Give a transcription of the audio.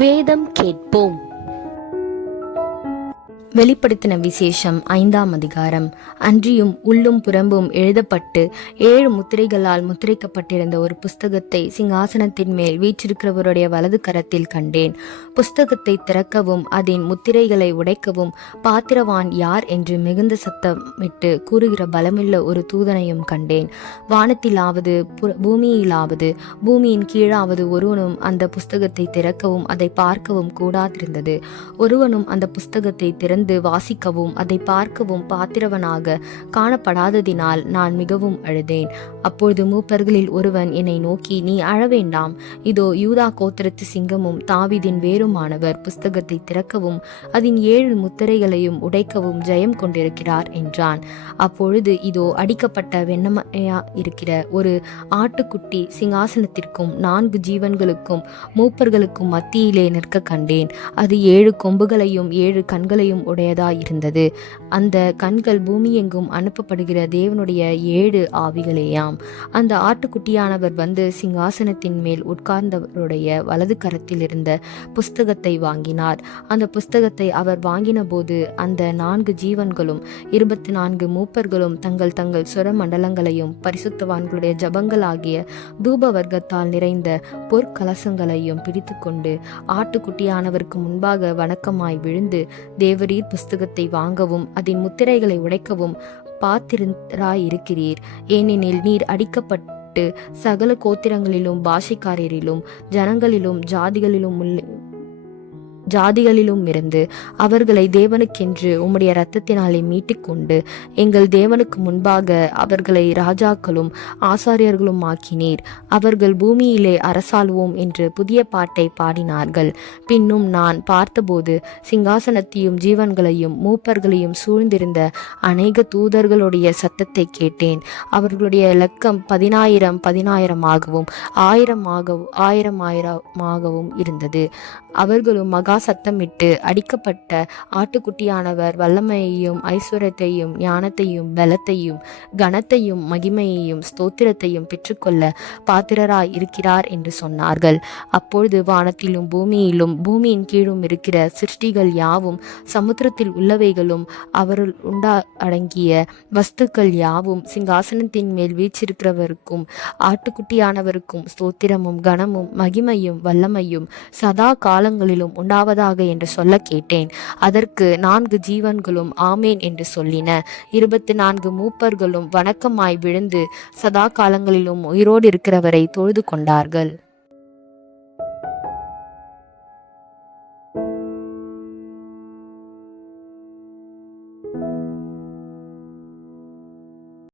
வேதம் கேட்போம். வெளிப்படுத்தின விசேஷம் 5ஆம் அதிகாரம். அன்றியும் உள்ளும் புறம்பும் எழுதப்பட்டு 7 முத்திரைகளால் முத்திரைக்கப்பட்டிருந்த ஒரு புஸ்தகத்தை சிங்காசனத்தின் மேல் வீற்றிருக்கிறவருடைய வலது கரத்தில் கண்டேன். புஸ்தகத்தை திறக்கவும் அதன் முத்திரைகளை உடைக்கவும் பாத்திரவான் யார் என்று மிகுந்த சத்தமிட்டு கூறுகிற பலமுள்ள ஒரு தூதனையும் கண்டேன். வானத்திலாவது பூமியிலாவது பூமியின் கீழாவது ஒருவனும் அந்த புஸ்தகத்தை திறக்கவும் அதை பார்க்கவும் கூடாதிருந்தது. ஒருவனும் அந்த புஸ்தகத்தை திறந்து வாசிக்கவும் அதை பார்க்கவும் பாத்திரவனாக காணப்படாததினால் நான் மிகவும் அழுதேன். அப்பொழுது மூப்பர்களில் ஒருவன் என்னை நோக்கி, நீ அழவேண்டாம், இதோ யூதா கோத்திரத்து சிங்கமும் தாவீதின் வேருமானவர் புஸ்தகத்தை திறக்கவும் அதன் 7 முத்திரைகளையும் உடைக்கவும் ஜெயம் கொண்டிருக்கிறார் என்றான். அப்பொழுது இதோ அடிக்கப்பட்ட வெண்ணமையா இருக்கிற ஒரு ஆட்டுக்குட்டி சிங்காசனத்திற்கும் 4 ஜீவன்களுக்கும் மூப்பர்களுக்கும் மத்தியிலே நிற்க கண்டேன். அது 7 கொம்புகளையும் 7 கண்களையும் உடையதாயிருந்தது. அந்த கண்கள் பூமியெங்கும் அனுப்பப்படுகிற தேவனுடைய 7 ஆவிகளேயாம். அந்த ஆட்டுக்குட்டியானவர் வந்து சிங்காசனத்தின் மேல் உட்கார்ந்தவருடைய வலது கரத்தில் இருந்த புஸ்தகத்தை வாங்கினார். அந்த புஸ்தகத்தை அவர் வாங்கின போது அந்த 4 ஜீவன்களும் 24 மூப்பர்களும் தங்கள் தங்கள் சுர மண்டலங்களையும் பரிசுத்தவான்களுடைய ஜபங்களாகிய தூப வர்க்கத்தால் நிறைந்த பொற்கலசங்களையும் பிடித்து கொண்டு ஆட்டுக்குட்டியானவருக்கு முன்பாக வணக்கமாய் விழுந்து, தேவரீர் புஸ்தகத்தை வாங்கவும் அதன் முத்திரைகளை உடைக்கவும் பாத்திரராயிருக்கிறீர். ஏனெனில் நீர் அடிக்கப்பட்டு சகல கோத்திரங்களிலும் பாஷைக்காரரிலும் ஜனங்களிலும் ஜாதிகளிலும் இருந்து அவர்களை தேவனுக்கென்று உம்முடைய இரத்தத்தினாலே மீட்டுக்கொண்டு எங்கள் தேவனுக்கு முன்பாக அவர்களை ராஜாக்களும் ஆசாரியர்களும் ஆக்கினீர். அவர்கள் பூமியிலே அரசாளுவோம் என்று புதிய பாட்டை பாடினார்கள். பின்னும் நான் பார்த்தபோது சிங்காசனத்தையும் ஜீவன்களையும் மூப்பர்களையும் சூழ்ந்திருந்த அநேக தூதர்களுடைய சத்தத்தை கேட்டேன். அவர்களுடைய இலக்கம் 10,000 1000 இருந்தது. அவர்களும் மகா சத்தமிட்டு, அடிக்கப்பட்ட ஆட்டுக்குட்டியானவர் வல்லமையையும் ஐஸ்வர்யத்தையும் ஞானத்தையும் பலத்தையும் கனத்தையும் மகிமையையும் ஸ்தோத்திரத்தையும் பெற்றுக்கொள்ள பாத்திரராய் இருக்கிறார் என்று சொன்னார்கள். அப்பொழுது வானத்திலும் பூமியிலும் பூமியின் கீழும் இருக்கிற சிருஷ்டிகள் யாவும் சமுத்திரத்தில் உள்ளவைகளும் அவருள் அடங்கிய வஸ்துக்கள் யாவும் சிங்காசனத்தின் மேல் வீற்றிருக்கிறவருக்கும் ஆட்டுக்குட்டியானவருக்கும் ஸ்தோத்திரமும் கனமும் மகிமையும் வல்லமையும் சதா காலங்களிலும் உண்டாவதாக என்று சொல்ல கேட்டேன். அதற்கு 4 ஜீவன்களும் ஆமேன் என்று சொல்லின. 24 மூப்பர்களும் வணக்கமாய் விழுந்து சதா காலங்களிலும் உயிரோடு இருக்கிறவரை தொழுது கொண்டார்கள்.